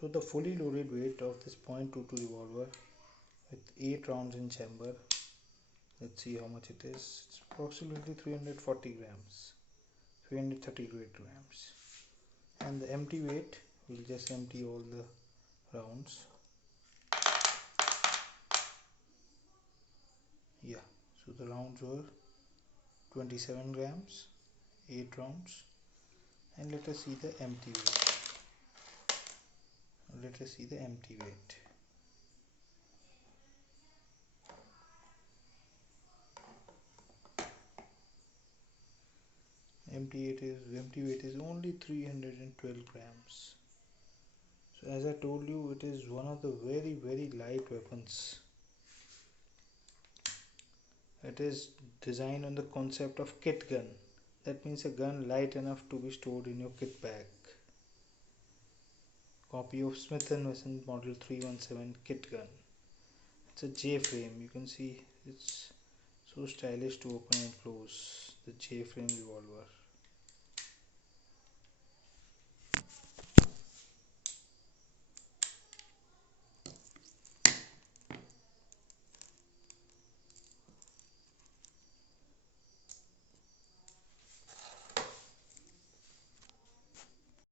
So the fully loaded weight of this .22 revolver with 8 rounds in chamber, let's see how much it is. It's approximately 340 grams, 338 grams. And the empty weight, we'll just empty all the rounds. Yeah, so the rounds were 27 grams, 8 rounds. And let us see the empty weight. Let us see the empty weight. Empty weight is only 312 grams. So as I told you, it is one of the very light weapons. It is designed on the concept of kit gun. That means a gun light enough to be stored in your kit bag. Copy of Smith & Wesson model 317 kit gun. It's a J frame. You can see it's so stylish to open and close. The J frame revolver.